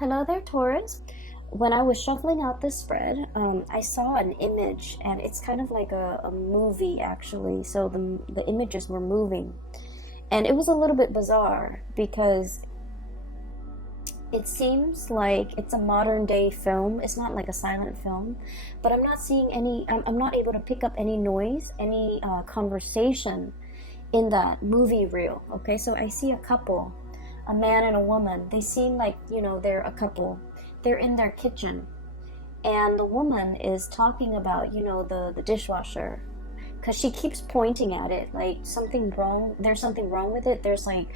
Hello there, Taurus. When I was shuffling out this spread, I saw an image, and it's kind of like a movie, actually. So the images were moving, and it was a little bit bizarre because it seems like it's a modern day film. It's not like a silent film, but I'm not seeing any. I'm not able to pick up any noise, any conversation in that movie reel. Okay, so I see a couple, a man and a woman. They seem like, they're a couple. They're in their kitchen, and the woman is talking about, the dishwasher, because she keeps pointing at it like something wrong. There's something wrong with it. There's like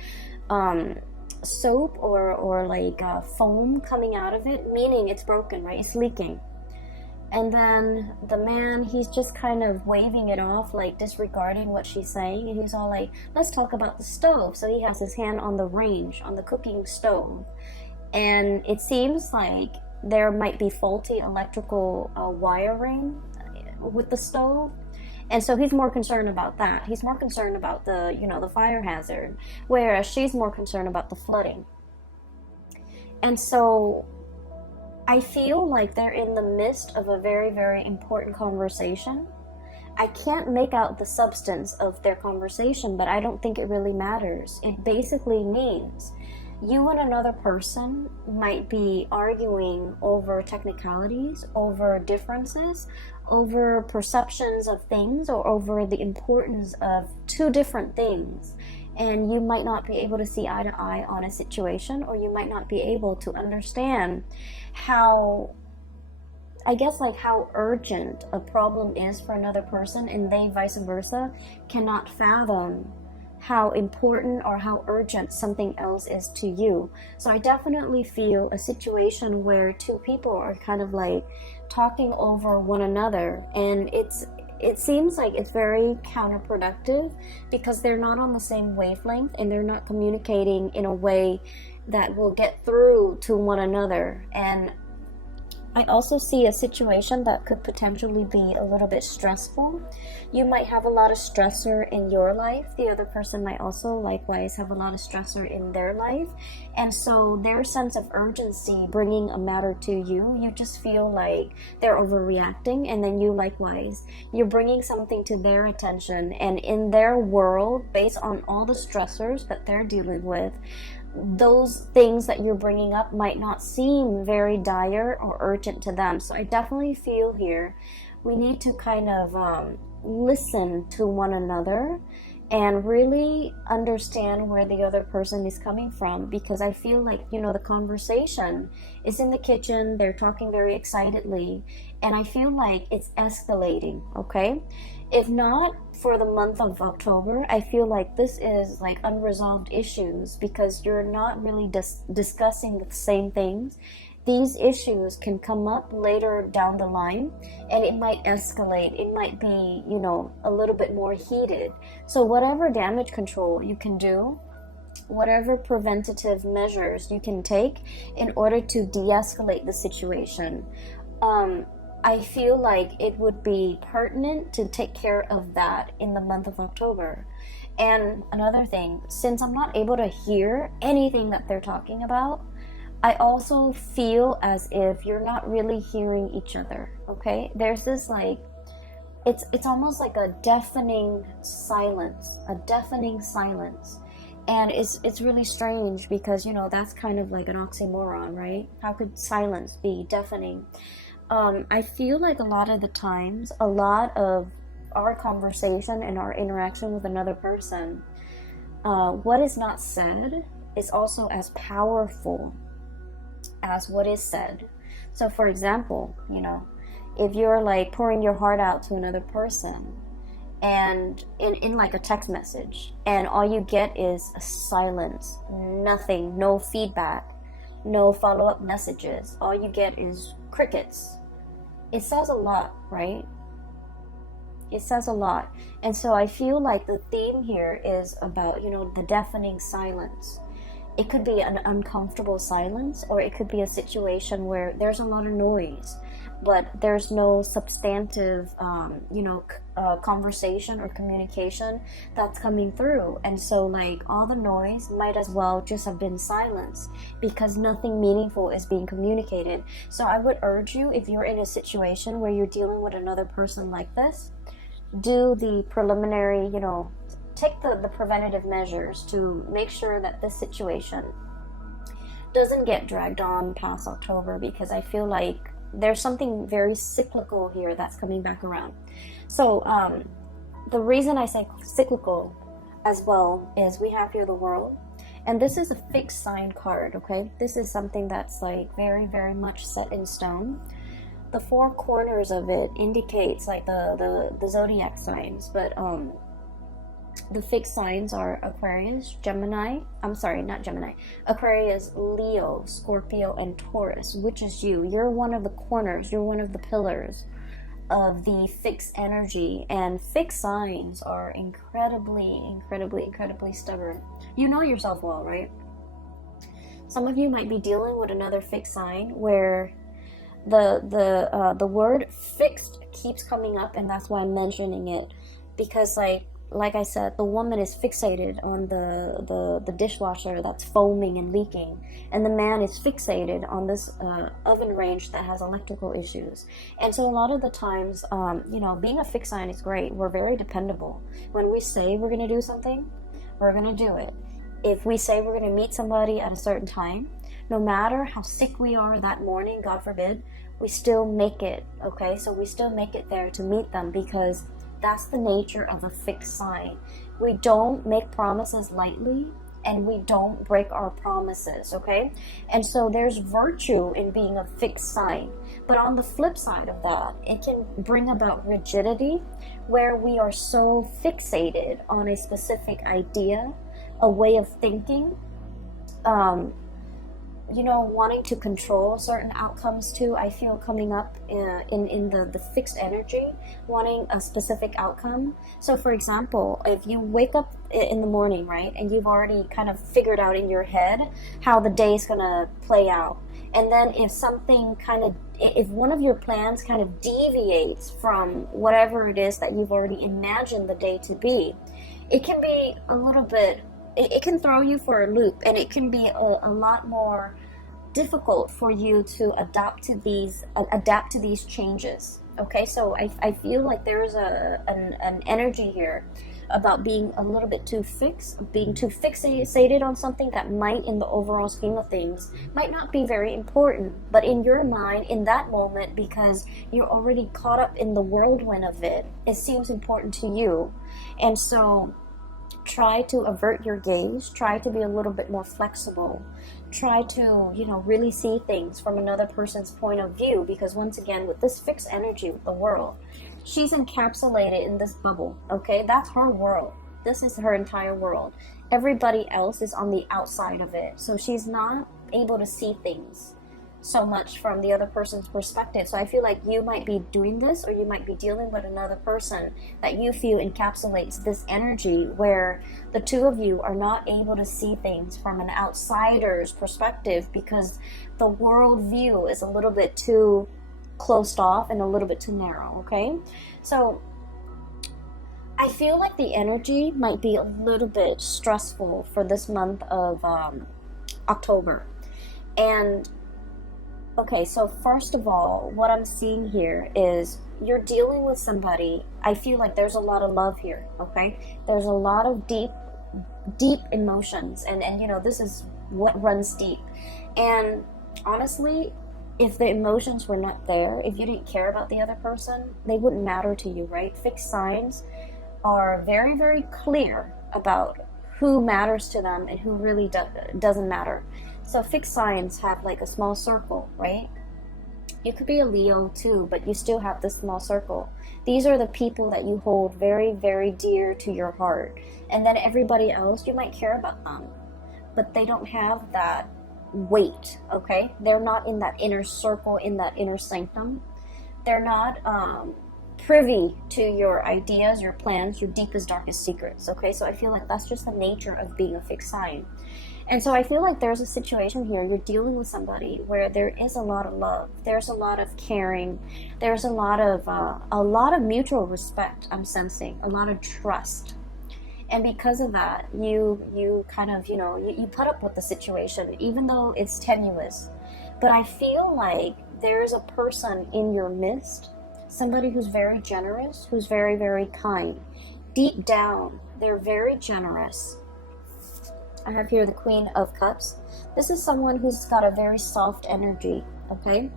soap or like foam coming out of it, meaning it's broken, right? It's leaking. And then the man, he's just kind of waving it off, like disregarding what she's saying. And he's all like, let's talk about the stove. So he has his hand on the range, on the cooking stove. And it seems like there might be faulty electrical wiring with the stove. And so he's more concerned about that. He's more concerned about the fire hazard, whereas she's more concerned about the flooding. And so I feel like they're in the midst of a very, very important conversation. I can't make out the substance of their conversation, but I don't think it really matters. It basically means you and another person might be arguing over technicalities, over differences, over perceptions of things, or over the importance of two different things. And you might not be able to see eye to eye on a situation, or you might not be able to understand how, I guess, like how urgent a problem is for another person, and they vice versa cannot fathom how important or how urgent something else is to you. So I definitely feel a situation where two people are kind of like talking over one another, and it seems like it's very counterproductive because they're not on the same wavelength, and they're not communicating in a way that will get through to one another. And I also see a situation that could potentially be a little bit stressful. You might have a lot of stressor in your life. The other person might also likewise have a lot of stressor in their life. And so their sense of urgency bringing a matter to you, you just feel like they're overreacting. And then you likewise, you're bringing something to their attention. And in their world, based on all the stressors that they're dealing with, those things that you're bringing up might not seem very dire or urgent to them. So I definitely feel here we need to kind of listen to one another and really understand where the other person is coming from, because I feel like, the conversation is in the kitchen, they're talking very excitedly, and I feel like it's escalating, okay? If not for the month of October, I feel like this is like unresolved issues because you're not really discussing the same things. These issues can come up later down the line, and it might escalate. It might be, a little bit more heated. So whatever damage control you can do, whatever preventative measures you can take in order to de-escalate the situation, I feel like it would be pertinent to take care of that in the month of October. And another thing, since I'm not able to hear anything that they're talking about, I also feel as if you're not really hearing each other, okay? There's this like, it's almost like a deafening silence. And it's really strange because, that's kind of like an oxymoron, right? How could silence be deafening? I feel like a lot of the times, a lot of our conversation and our interaction with another person, what is not said is also as powerful as what is said. So for example, if you're like pouring your heart out to another person, and in like a text message, and all you get is a silence, nothing, no feedback, no follow-up messages, all you get is crickets. It says a lot, right? It says a lot. And so I feel like the theme here is about, the deafening silence. It could be an uncomfortable silence, or it could be a situation where there's a lot of noise, but there's no substantive, conversation or communication that's coming through. And so, like, all the noise might as well just have been silence because nothing meaningful is being communicated. So I would urge you, if you're in a situation where you're dealing with another person like this, do the preliminary, take the preventative measures to make sure that this situation doesn't get dragged on past October, because I feel like there's something very cyclical here that's coming back around. So the reason I say cyclical as well is we have here the World, and this is a fixed sign card, okay? This is something that's like very, very much set in stone. The four corners of it indicates like the zodiac signs, but the fixed signs are Aquarius, Aquarius, Leo, Scorpio, and Taurus, which is you. You're one of the corners, you're one of the pillars of the fixed energy, and fixed signs are incredibly stubborn. You know yourself well, right? Some of you might be dealing with another fixed sign where the word fixed keeps coming up, and that's why I'm mentioning it, because like I said, the woman is fixated on the dishwasher that's foaming and leaking, and the man is fixated on this oven range that has electrical issues. And so a lot of the times, being a fixed sign is great. We're very dependable. When we say we're going to do something, we're going to do it. If we say we're going to meet somebody at a certain time, no matter how sick we are that morning, God forbid, we still make it, okay? So we still make it there to meet them, because that's the nature of a fixed sign. We don't make promises lightly, and we don't break our promises, okay? And so there's virtue in being a fixed sign. But on the flip side of that, it can bring about rigidity, where we are so fixated on a specific idea, a way of thinking, wanting to control certain outcomes too. I feel coming up in the fixed energy, wanting a specific outcome. So for example, if you wake up in the morning, right, and you've already kind of figured out in your head how the day's gonna play out, and then if one of your plans kind of deviates from whatever it is that you've already imagined the day to be, it can be a little bit, it can throw you for a loop, and it can be a lot more difficult for you to adapt to these changes. Okay, so I feel like there's an energy here about being a little bit too fixated on something that might, in the overall scheme of things, might not be very important, but in your mind, in that moment, because you're already caught up in the whirlwind of it, it seems important to you. And so try to avert your gaze, try to be a little bit more flexible, try to, really see things from another person's point of view, because once again, with this fixed energy with the World, she's encapsulated in this bubble, okay? That's her world. This is her entire world. Everybody else is on the outside of it, so she's not able to see things so much from the other person's perspective. So I feel like you might be doing this, or you might be dealing with another person that you feel encapsulates this energy, where the two of you are not able to see things from an outsider's perspective, because the world view is a little bit too closed off and a little bit too narrow, okay? So I feel like the energy might be a little bit stressful for this month of October. And okay, so first of all, what I'm seeing here is you're dealing with somebody. I feel like there's a lot of love here, okay? There's a lot of deep emotions, and this is what runs deep. And honestly, if the emotions were not there, if you didn't care about the other person, they wouldn't matter to you, right? Fixed signs are very, very clear about who matters to them and who really doesn't matter. So fixed signs have like a small circle, right? You could be a Leo too, but you still have this small circle. These are the people that you hold very, very dear to your heart. And then everybody else, you might care about them, but they don't have that weight, okay? They're not in that inner circle, in that inner sanctum. They're not privy to your ideas, your plans, your deepest, darkest secrets, okay? So I feel like that's just the nature of being a fixed sign. And so I feel like there's a situation here. You're dealing with somebody where there is a lot of love. There's a lot of caring. There's a lot of mutual respect. I'm sensing a lot of trust. And because of that, you kind of, you put up with the situation, even though it's tenuous. But I feel like there's a person in your midst, somebody who's very generous, who's very, very kind. Deep down, they're very generous. I have here the Queen of Cups. This is someone who's got a very soft energy, okay?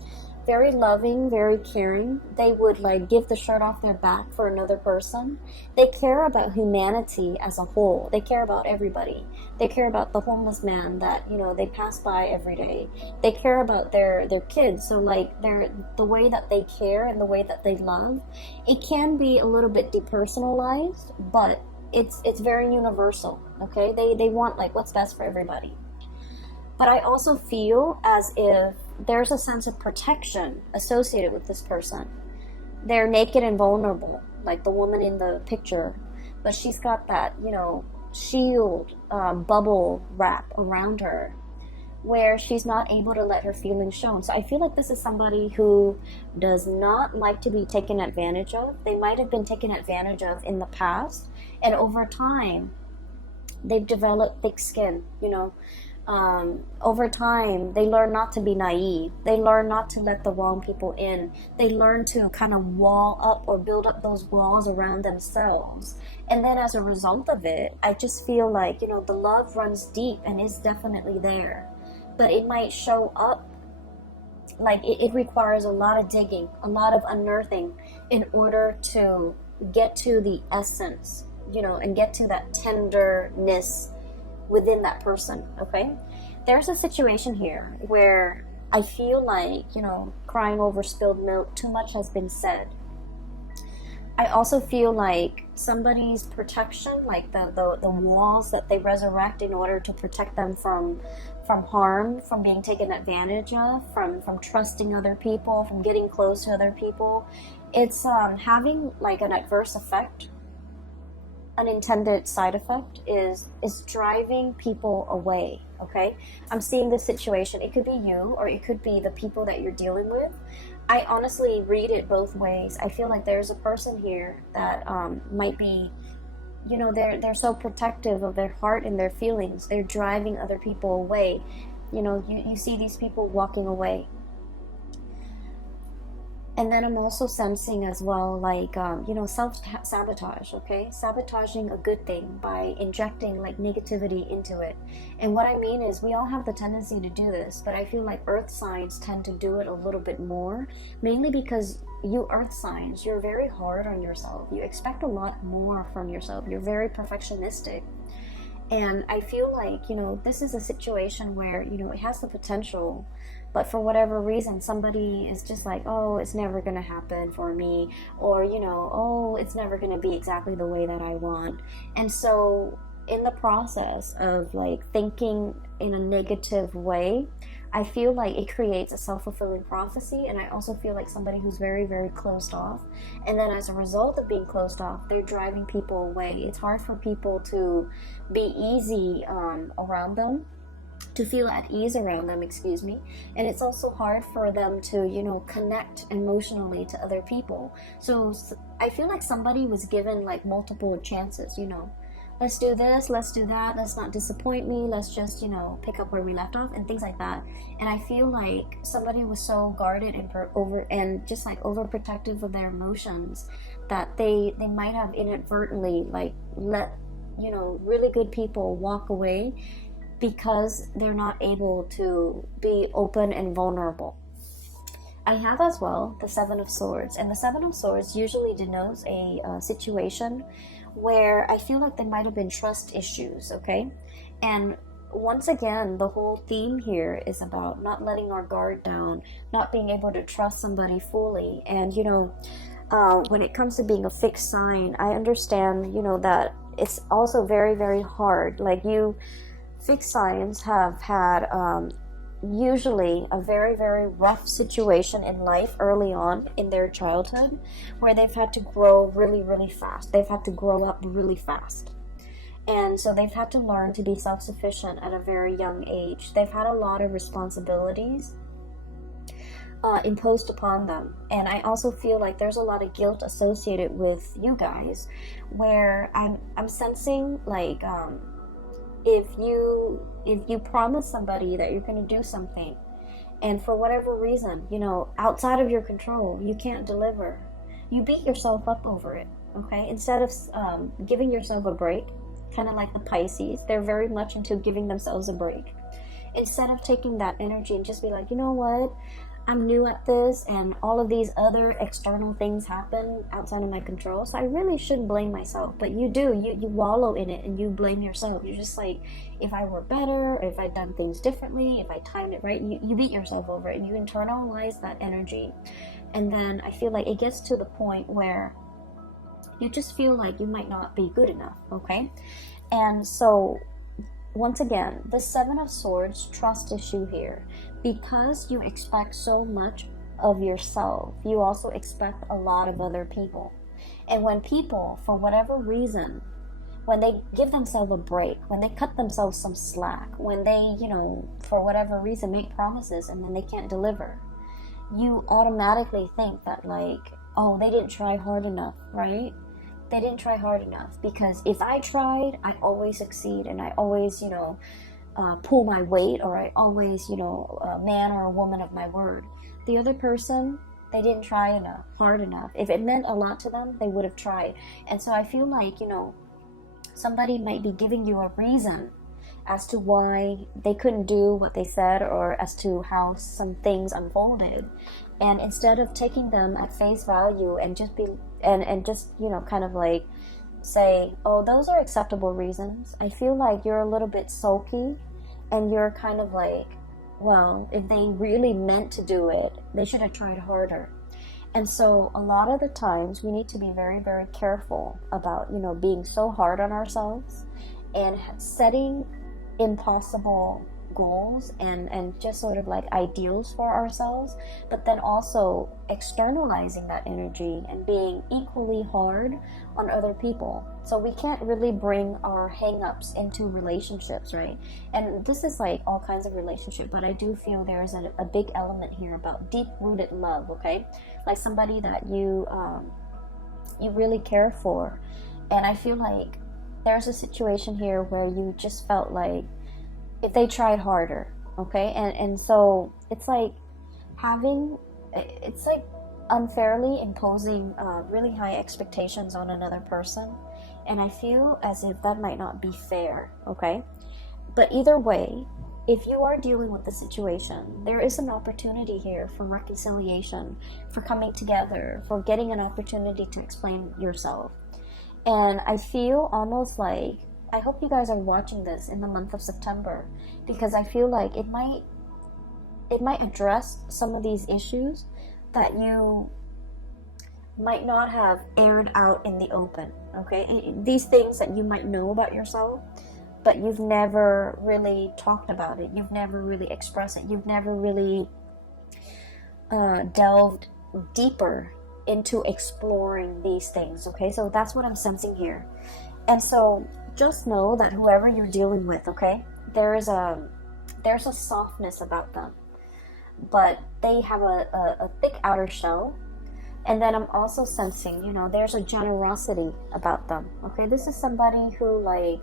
Very loving, very caring. They would like give the shirt off their back for another person. They care about humanity as a whole. They care about everybody. They care about the homeless man that, they pass by every day. They care about their kids. So like the way that they care and the way that they love, it can be a little bit depersonalized, but it's very universal, okay? They want like what's best for everybody. But I also feel as if there's a sense of protection associated with this person. They're naked and vulnerable, like the woman in the picture, but she's got that, shield, bubble wrap around her where she's not able to let her feelings shown. So I feel like this is somebody who does not like to be taken advantage of. They might have been taken advantage of in the past, and over time, they've developed thick skin, over time, they learn not to be naive. They learn not to let the wrong people in. They learn to kind of wall up or build up those walls around themselves. And then as a result of it, I just feel like, the love runs deep and is definitely there. But it might show up like it requires a lot of digging, a lot of unearthing in order to get to the essence, and get to that tenderness within that person, okay? There's a situation here where I feel like, crying over spilled milk, too much has been said. I also feel like somebody's protection, like the walls that they resurrect in order to protect them from harm, from being taken advantage of, from trusting other people, from getting close to other people, it's having like an adverse effect. Unintended side effect is driving people away, okay? I'm seeing this situation. It could be you or it could be the people that you're dealing with. I honestly read it both ways. I feel like there's a person here that might be, they're so protective of their heart and their feelings. They're driving other people away. You see these people walking away. And then I'm also sensing as well, like, self-sabotage, okay? Sabotaging a good thing by injecting, like, negativity into it. And what I mean is we all have the tendency to do this, but I feel like earth signs tend to do it a little bit more, mainly because you earth signs, you're very hard on yourself. You expect a lot more from yourself. You're very perfectionistic. And I feel like, this is a situation where, it has the potential, but for whatever reason, somebody is just like, oh, it's never going to happen for me, or, oh, it's never going to be exactly the way that I want. And so in the process of like thinking in a negative way, I feel like it creates a self-fulfilling prophecy. And I also feel like somebody who's very, very closed off. And then as a result of being closed off, they're driving people away. It's hard for people to be easy around them, to feel at ease around them, excuse me. And it's also hard for them to, connect emotionally to other people. So I feel like somebody was given like multiple chances, let's do this, let's do that, let's not disappoint me, let's just, pick up where we left off and things like that. And I feel like somebody was so guarded and just like overprotective of their emotions that they might have inadvertently like let, really good people walk away because they're not able to be open and vulnerable. I have as well the Seven of Swords, and the Seven of Swords usually denotes a situation where I feel like there might have been trust issues, okay? And once again, the whole theme here is about not letting our guard down, not being able to trust somebody fully. And, when it comes to being a fixed sign, I understand, that it's also very, very hard. Like fixed signs have had usually a very, very rough situation in life early on in their childhood where they've had to grow really, really fast. They've had to grow up really fast. And so they've had to learn to be self-sufficient at a very young age. They've had a lot of responsibilities imposed upon them. And I also feel like there's a lot of guilt associated with you guys, where I'm sensing like if you promise somebody that you're going to do something, and for whatever reason, outside of your control, you can't deliver, you beat yourself up over it. Okay, instead of giving yourself a break, kind of like the Pisces, they're very much into giving themselves a break. Instead of taking that energy and just be like, you know what, I'm new at this, and all of these other external things happen outside of my control, so I really shouldn't blame myself. But you do, you wallow in it and you blame yourself. You're just like, if I were better, if I'd done things differently, if I timed it right, you beat yourself over it and you internalize that energy. And then I feel like it gets to the point where you just feel like you might not be good enough, okay? And so, once again, the Seven of Swords, trust issue here. Because you expect so much of yourself, you also expect a lot of other people. And when people, for whatever reason, when they give themselves a break, when they cut themselves some slack, when they, for whatever reason make promises and then they can't deliver, you automatically think that like, oh, they didn't try hard enough, right? They didn't try hard enough, because if I tried, I always succeed, and I always, pull my weight, or I always, a man or a woman of my word. The other person, they didn't try hard enough. If it meant a lot to them, they would have tried. And so I feel like, somebody might be giving you a reason as to why they couldn't do what they said, or as to how some things unfolded. And instead of taking them at face value and just kind of like say, oh, those are acceptable reasons, I feel like you're a little bit sulky, and you're kind of like, well, if they really meant to do it, they should have tried harder. And so a lot of the times we need to be very, very careful about, being so hard on ourselves and setting impossible goals and just sort of like ideals for ourselves, but then also externalizing that energy and being equally hard on other people. So we can't really bring our hang-ups into relationships, right? And this is like all kinds of relationship, but I do feel there's a big element here about deep-rooted love, okay? Like somebody that you really care for. And I feel like there's a situation here where you just felt like if they tried harder, okay? And so it's like unfairly imposing really high expectations on another person. And I feel as if that might not be fair, okay? But either way, if you are dealing with the situation, there is an opportunity here for reconciliation, for coming together, for getting an opportunity to explain yourself. And I feel almost like, I hope you guys are watching this in the month of September, because I feel like it might address some of these issues that you might not have aired out in the open, okay? And these things that you might know about yourself, but you've never really talked about it, you've never really expressed it, you've never really delved deeper into exploring these things, okay? So that's what I'm sensing here. And so just know that whoever you're dealing with, okay, there's a softness about them, but they have a thick outer shell. And then I'm also sensing, there's a generosity about them, okay? This is somebody who, like,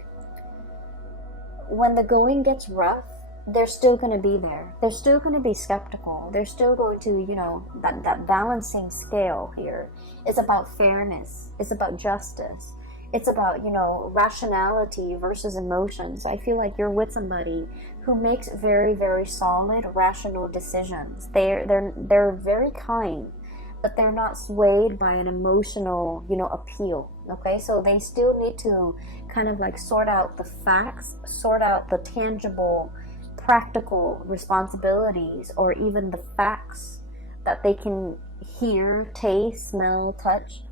when the going gets rough, they're still going to be there. They're still going to be skeptical. They're still going to, that balancing scale here is about fairness. It's about justice. It's about, rationality versus emotions. I feel like you're with somebody who makes very, very solid, rational decisions. They're very kind, but they're not swayed by an emotional, appeal, okay? So they still need to kind of like sort out the facts, sort out the tangible, practical responsibilities, or even the facts that they can hear, taste, smell, touch,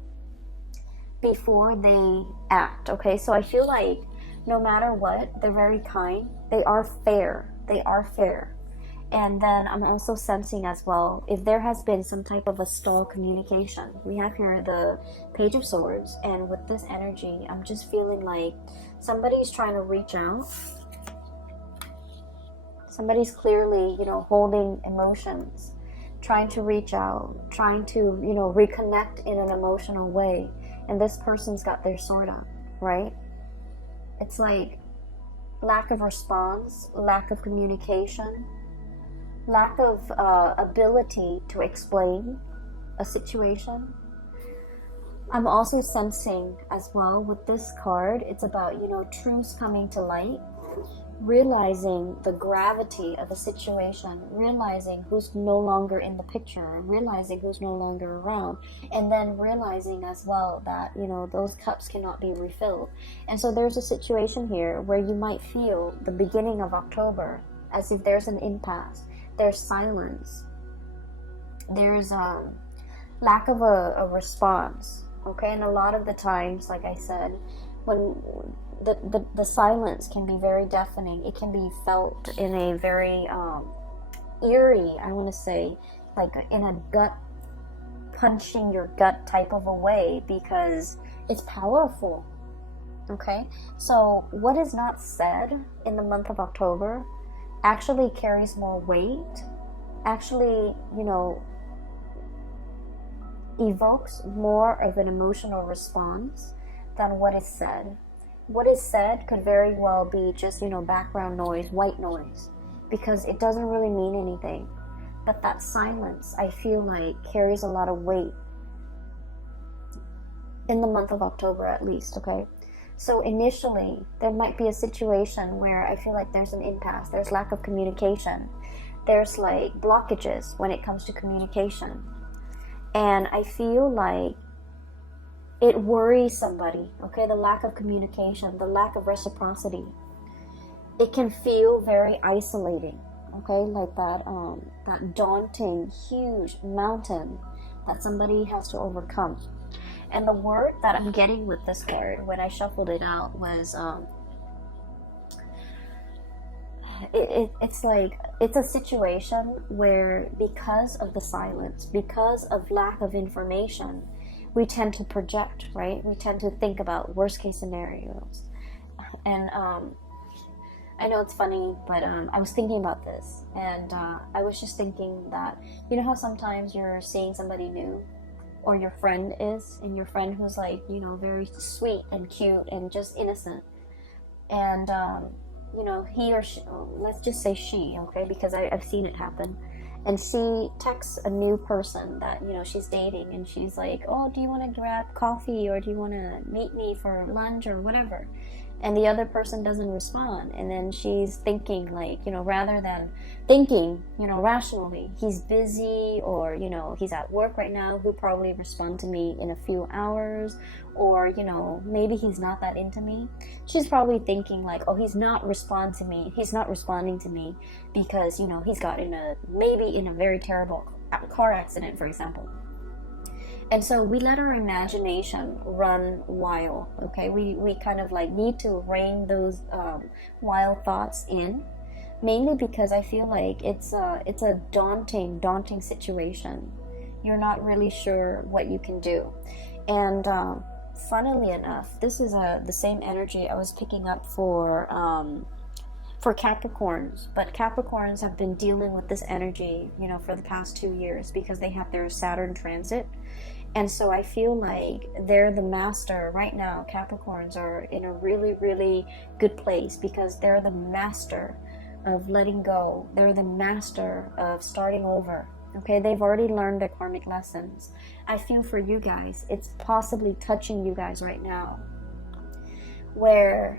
before they act, okay? So I feel like no matter what, they're very kind. They are fair. And then I'm also sensing as well, if there has been some type of a stall communication. We have here the Page of Swords, and with this energy, I'm just feeling like somebody's trying to reach out. Somebody's clearly, you know, holding emotions, trying to reach out, trying to, you know, reconnect in an emotional way. And this person's got their sword up, right? It's like lack of response, lack of communication, lack of ability to explain a situation. I'm also sensing as well with this card, it's about, you know, truths coming to light, realizing the gravity of a situation, realizing who's no longer in the picture, realizing who's no longer around, and then realizing as well that, you know, those cups cannot be refilled. And so there's a situation here where you might feel the beginning of October as if there's an impasse. There's silence. There's lack of a response. Okay, and a lot of the times, like I said, when the silence can be very deafening, it can be felt in a very eerie, I want to say, like in a gut, punching your gut type of a way, because it's powerful. Okay, so what is not said in the month of October actually carries more weight, actually, you know, evokes more of an emotional response than what is said. What is said could very well be just, you know, background noise, white noise, because it doesn't really mean anything. But that silence, I feel like, carries a lot of weight in the month of October at least, okay? So initially, there might be a situation where I feel like there's an impasse, there's lack of communication, there's like blockages when it comes to communication. And I feel like it worries somebody, okay? The lack of communication, the lack of reciprocity. It can feel very isolating, okay? Like that daunting, huge mountain that somebody has to overcome. And the word that I'm getting with this card when I shuffled it out was it's like it's a situation where, because of the silence, because of lack of information, we tend to project, right? We tend to think about worst case scenarios. And I know it's funny, but I was thinking about this, and I was just thinking that, you know how sometimes you're seeing somebody new, or your friend is, and your friend who's like, you know, very sweet and cute and just innocent, and you know, he or she, let's just say she, okay, because I've seen it happen, and she texts a new person that, you know, she's dating, and she's like, oh, do you want to grab coffee, or do you want to meet me for lunch or whatever? And the other person doesn't respond, and then she's thinking, like, you know, rather than thinking, you know, rationally, he's busy, or, you know, he's at work right now, he'll probably respond to me in a few hours, or, you know, maybe he's not that into me. She's probably thinking like, oh, he's not responding to me because, you know, he's got maybe in a very terrible car accident, for example. And so we let our imagination run wild, okay? We kind of like need to rein those wild thoughts in, mainly because I feel like it's a daunting situation. You're not really sure what you can do. And funnily enough, this is the same energy I was picking up for Capricorns, but Capricorns have been dealing with this energy, you know, for the past 2 years because they have their Saturn transit. And so I feel like they're the master right now. Capricorns are in a really, really good place because they're the master of letting go. They're the master of starting over. Okay, they've already learned their karmic lessons. I feel for you guys, it's possibly touching you guys right now, where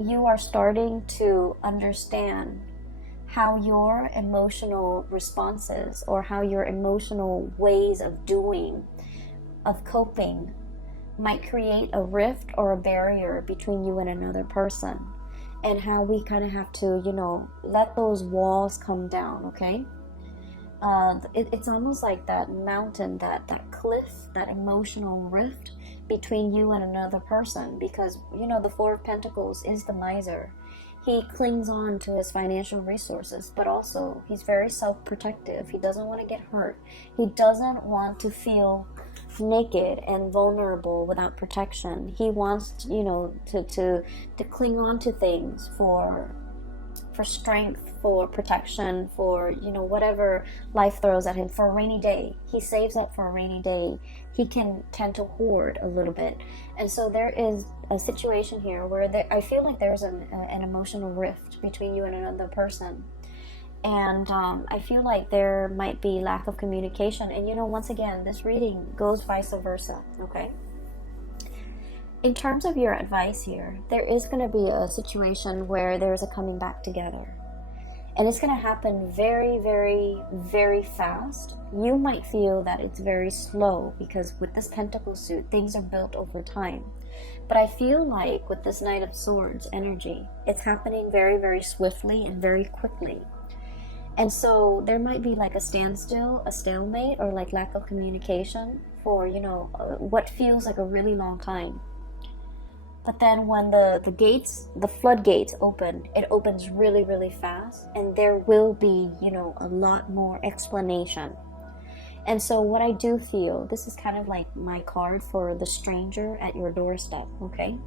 you are starting to understand how your emotional responses or how your emotional ways of doing, of coping, might create a rift or a barrier between you and another person, and how we kind of have to, you know, let those walls come down, okay? It's almost like that mountain, that cliff, that emotional rift between you and another person, because, you know, the Four of Pentacles is the miser. He clings on to his financial resources, but also he's very self-protective. He doesn't want to get hurt. He doesn't want to feel naked and vulnerable without protection. He wants, you know, to cling on to things for strength, for protection, for, you know, whatever life throws at him, for a rainy day. He saves up for a rainy day. He can tend to hoard a little bit. And so there is a situation here where I feel like there's an emotional rift between you and another person. And I feel like there might be lack of communication. And, you know, once again, this reading goes vice versa, okay? In terms of your advice here, there is going to be a situation where there's a coming back together. And it's going to happen very, very, very fast. You might feel that it's very slow because with this Pentacle suit, things are built over time. But I feel like with this Knight of Swords energy, it's happening very, very swiftly and very quickly. And so there might be like a standstill, a stalemate, or like lack of communication for, you know, what feels like a really long time. But then when the floodgates open, it opens really, really fast, and there will be, you know, a lot more explanation. And so what I do feel, this is kind of like my card for the stranger at your doorstep, okay?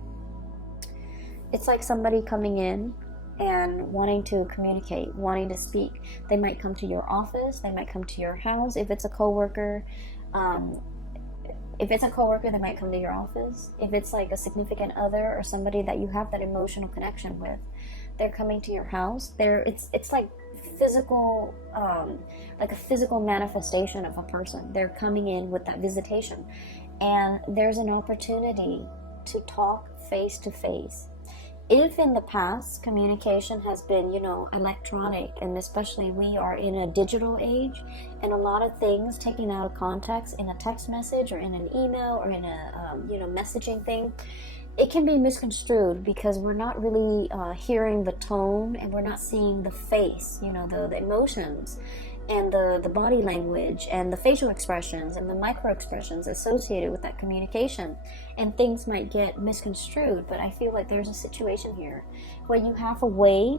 It's like somebody coming in and wanting to communicate, wanting to speak. They might come to your office, they might come to your house. If it's a coworker, they might come to your office. If it's like a significant other or somebody that you have that emotional connection with, they're coming to your house. It's like physical, like a physical manifestation of a person. They're coming in with that visitation, and there's an opportunity to talk face to face. If in the past communication has been, you know, electronic, and especially we are in a digital age, and a lot of things taken out of context in a text message or in an email or in a you know, messaging thing, it can be misconstrued because we're not really hearing the tone, and we're not seeing the face, you know, the emotions and the body language and the facial expressions and the micro expressions associated with that communication, and things might get misconstrued. But I feel like there's a situation here where you have a way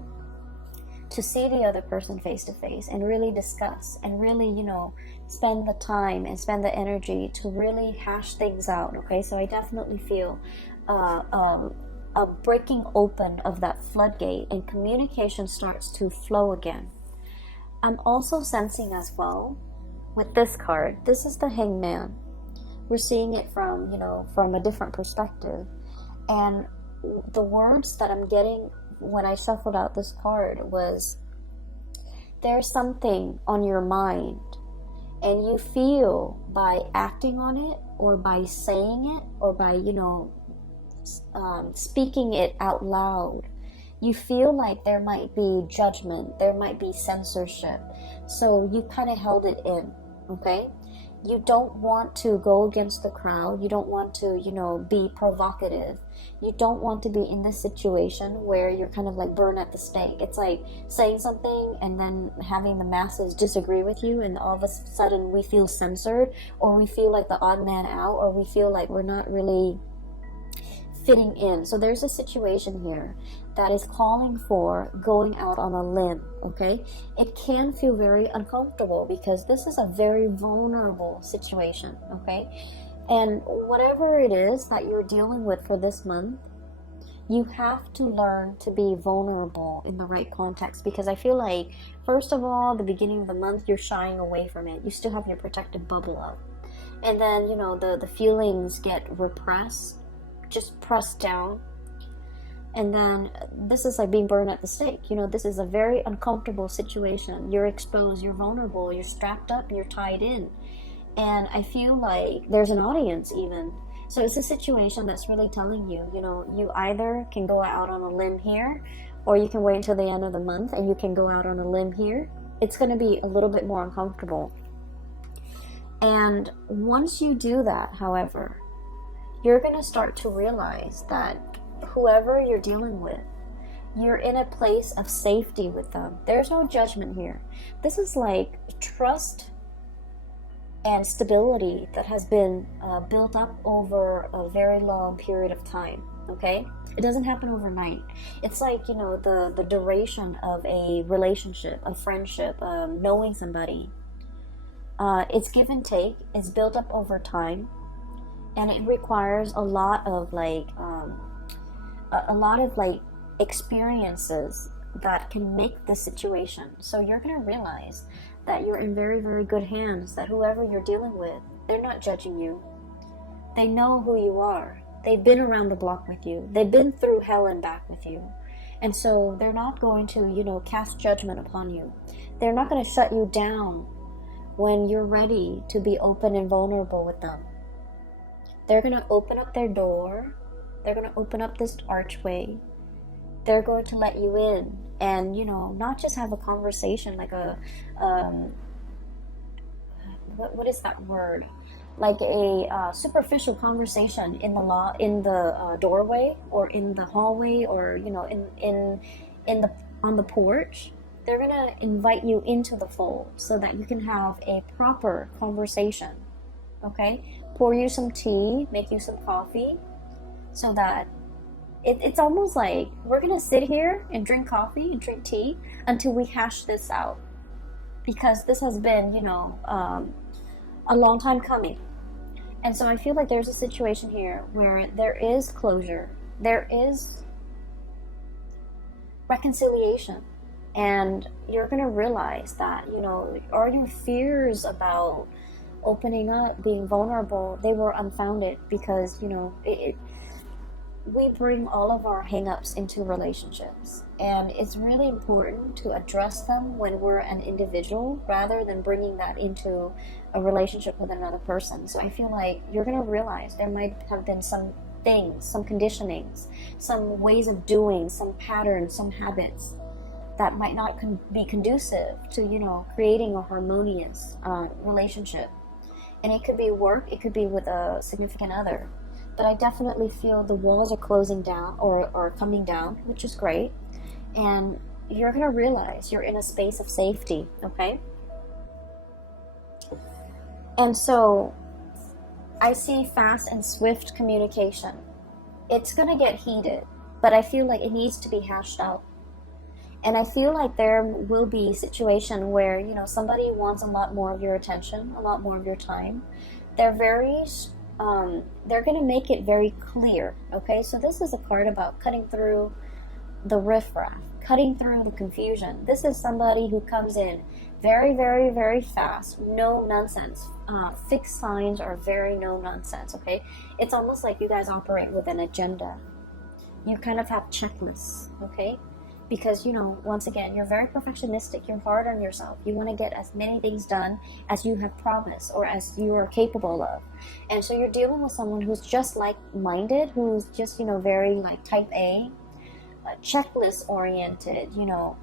to see the other person face to face and really discuss and really, you know, spend the time and spend the energy to really hash things out, okay? So I definitely feel a breaking open of that floodgate, and communication starts to flow again. I'm also sensing as well with this card, this is the Hangman. We're seeing it from, you know, from a different perspective. And the words that I'm getting when I shuffled out this card was, there's something on your mind, and you feel by acting on it, or by saying it, or by, you know, speaking it out loud, you feel like there might be judgment, there might be censorship. So you kind of held it in, okay? You don't want to go against the crowd. You don't want to, you know, be provocative. You don't want to be in this situation where you're kind of like burned at the stake. It's like saying something and then having the masses disagree with you, and all of a sudden we feel censored, or we feel like the odd man out, or we feel like we're not really fitting in. So there's a situation here that is calling for going out on a limb, okay? It can feel very uncomfortable because this is a very vulnerable situation, okay? And whatever it is that you're dealing with for this month, you have to learn to be vulnerable in the right context, because I feel like, first of all, the beginning of the month, you're shying away from it. You still have your protective bubble up. And then, you know, the feelings get repressed, just pressed down. And then this is like being burned at the stake. You know, this is a very uncomfortable situation. You're exposed, you're vulnerable, you're strapped up, you're tied in. And I feel like there's an audience even. So it's a situation that's really telling you, you know, you either can go out on a limb here, or you can wait until the end of the month and you can go out on a limb here. It's going to be a little bit more uncomfortable. And once you do that, however, you're going to start to realize that whoever you're dealing with, you're in a place of safety with them. There's no judgment here. This is like trust and stability that has been built up over a very long period of time. okay? It doesn't happen overnight. It's like, you know, the duration of a relationship, a friendship, knowing somebody. It's give and take. It's built up over time, and it requires a lot of like experiences that can make the situation. So you're gonna realize that you're in very, very good hands. That whoever you're dealing with, they're not judging you. They know who you are. They've been around the block with you. They've been through hell and back with you. And so they're not going to, you know, cast judgment upon you. They're not going to shut you down when you're ready to be open and vulnerable with them. They're going to open up their door. They're going to open up this archway. They're going to let you in and, you know, not just have a conversation like a, what is that word? Like a superficial conversation in the doorway or in the hallway or, you know, on the porch. They're gonna invite you into the fold so that you can have a proper conversation. Okay, pour you some tea, make you some coffee, so that it's almost like we're gonna sit here and drink coffee and drink tea until we hash this out, because this has been, you know, a long time coming. And so I feel like there's a situation here where there is closure, there is reconciliation, and you're going to realize that, you know, all your fears about opening up, being vulnerable, they were unfounded, because, you know, we bring all of our hang-ups into relationships, and it's really important to address them when we're an individual rather than bringing that into a relationship with another person. So I feel like you're going to realize there might have been some things, some conditionings, some ways of doing, some patterns, some habits that might not be conducive to, you know, creating a harmonious relationship. And it could be work, it could be with a significant other. But I definitely feel the walls are closing down or coming down, which is great. And you're going to realize you're in a space of safety, okay? And so I see fast and swift communication. It's going to get heated, but I feel like it needs to be hashed out. And I feel like there will be a situation where, you know, somebody wants a lot more of your attention, a lot more of your time. They're going to make it very clear, okay? So this is a card about cutting through the riffraff, cutting through the confusion. This is somebody who comes in very, very, very fast, no nonsense. Fixed signs are very no nonsense, okay? It's almost like you guys operate with an agenda. You kind of have checklists, okay? Because, you know, once again, you're very perfectionistic. You're hard on yourself. You want to get as many things done as you have promised or as you are capable of. And so you're dealing with someone who's just like-minded, who's just, you know, very like type A, checklist oriented, you know,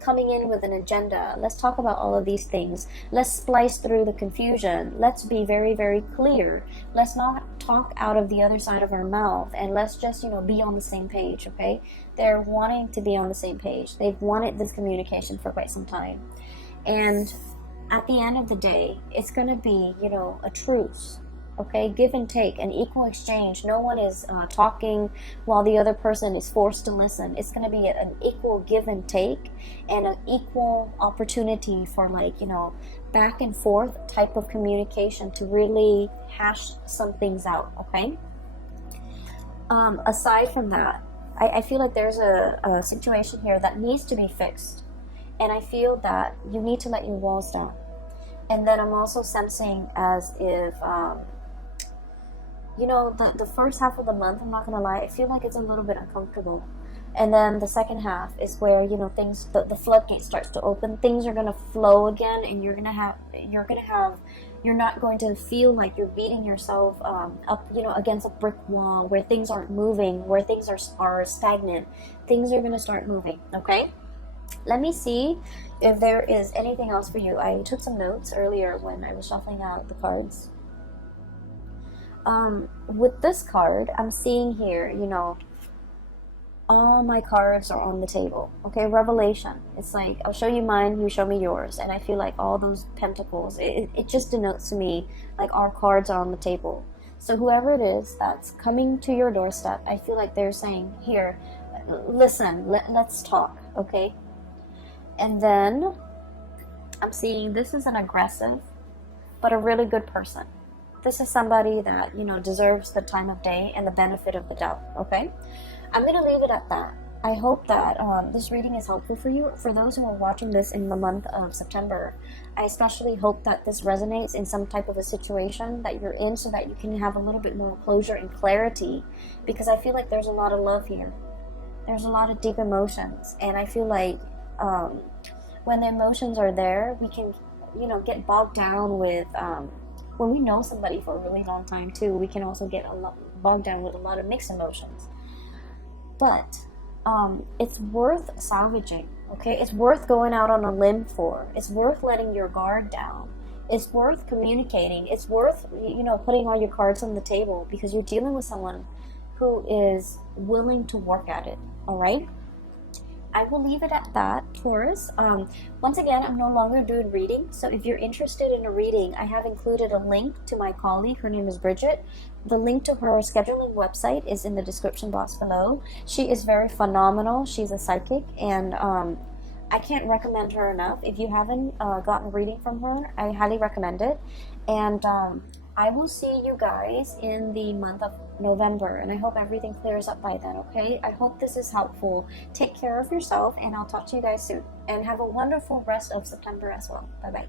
coming in with an agenda. Let's talk about all of these things. Let's splice through the confusion. Let's be very, very clear. Let's not talk out of the other side of our mouth, and let's just, you know, be on the same page, okay? They're wanting to be on the same page. They've wanted this communication for quite some time. And at the end of the day, it's going to be, you know, a truce. Okay, give and take, an equal exchange. No one is talking while the other person is forced to listen. It's going to be an equal give and take, and an equal opportunity for, like, you know, back and forth type of communication to really hash some things out, okay? Aside from that, I feel like there's a situation here that needs to be fixed, and I feel that you need to let your walls down. And then I'm also sensing as if you know, the first half of the month, I'm not gonna lie, I feel like it's a little bit uncomfortable. And then the second half is where, you know, things, the floodgate starts to open. Things are gonna flow again, and you're not going to feel like you're beating yourself up, you know, against a brick wall where things aren't moving, where things are stagnant. Things are gonna start moving, okay? Let me see if there is anything else for you. I took some notes earlier when I was shuffling out the cards. With this card, I'm seeing here, you know, all my cards are on the table. Okay, revelation. It's like, I'll show you mine, you show me yours. And I feel like all those pentacles, it just denotes to me like our cards are on the table. So whoever it is that's coming to your doorstep, I feel like they're saying, here, listen, let's talk, okay? And then I'm seeing this is an aggressive, but a really good person. This is somebody that, you know, deserves the time of day and the benefit of the doubt, okay? I'm going to leave it at that. I hope that this reading is helpful for you. For those who are watching this in the month of September, I especially hope that this resonates in some type of a situation that you're in so that you can have a little bit more closure and clarity, because I feel like there's a lot of love here. There's a lot of deep emotions, and I feel like when the emotions are there, we can, you know, get bogged down with, when we know somebody for a really long time too, we can also get bogged down with a lot of mixed emotions. But it's worth salvaging, okay? It's worth going out on a limb for. It's worth letting your guard down. It's worth communicating. It's worth, you know, putting all your cards on the table, because you're dealing with someone who is willing to work at it, all right? I will leave it at that, Taurus. Once again, I'm no longer doing reading, so if you're interested in a reading, I have included a link to my colleague. Her name is Bridget. The link to her scheduling website is in the description box below. She is very phenomenal. She's a psychic, and I can't recommend her enough. If you haven't gotten a reading from her, I highly recommend it. And I will see you guys in the month of November, and I hope everything clears up by then, okay? I hope this is helpful. Take care of yourself, and I'll talk to you guys soon. And have a wonderful rest of September as well. Bye-bye.